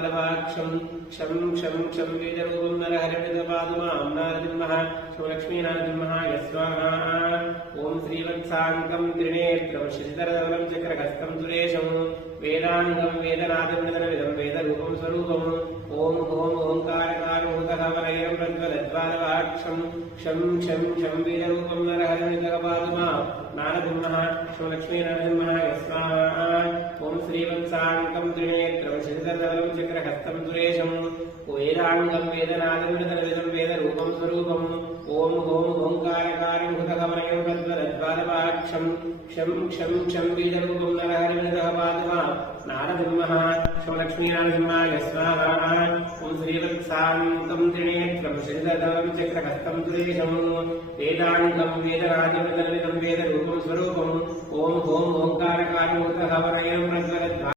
प्रद्वादवाक्षं क्षं क्षं क्षं वेदरूपं नरहरिणितपादुमां नारसिंहः शिवलक्ष्मीनारसिंहः यस्वाहा ॐ श्रीवत्साङ्कं त्रिनेत्रं श्रीधरधवलं चक्रहस्तं सुरेशं वेदाङ्गं वेदनादमिदं वेदरूपं स्वरूपम् ॐ ओङ्कारकारमुदः वलयं प्रद्वादवाक्षं क्षं क्षं क्षं वेदरूपं नरहरिणितपादुमां नारसिंहः शिवलक्ष्मीनारसिंहः यस्वाहा ॐ श्रीवत्साङ्कं त्रिनेत्रं श्रीधरधवलं चक्रहस्तं सुरेशं वेदाङ्गं वेदनादमिदं वेदरूपं स्वरूपम् ॐ ओङ्कारकारमुदः प्रद्वादवाक्षं क्षं क्षं क्षं वेदरूपं नरहरिणितपादुमां नारसिंहः शिवलक्ष्मीनारसिंहाय स्वाहा ॐ श्रीवत्साङ्कं त्रिनेत्रं श्रीधरधवलं चक्रहस्तं सुरेशं वेदाङ्गं वेदनादमिदं वेदरूपं स्वरूपम् ॐ ओङ्कारकारमुदः